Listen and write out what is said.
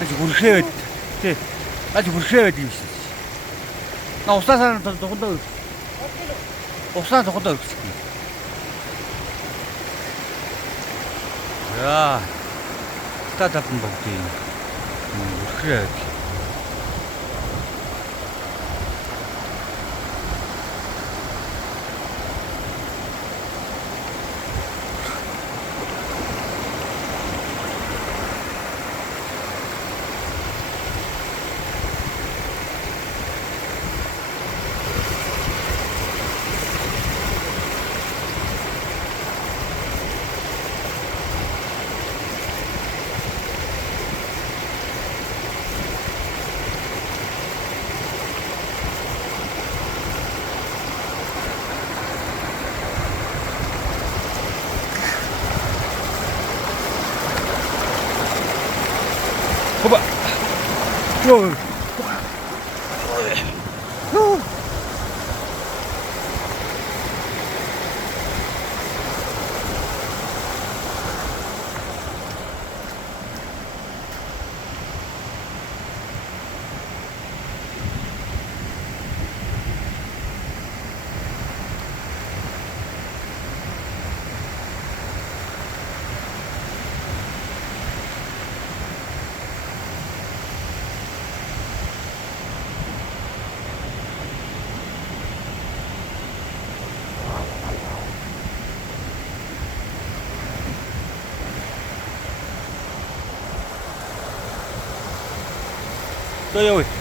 아직 хүрхээ байд. Тий. А직 хүрхээ байд юм шиг. На уснасаа тухандаа уснаа тухандаа өргөсөн. Яа. Та таван бүгдийг хүрхээ байд. Хоба. Ой. За явъя.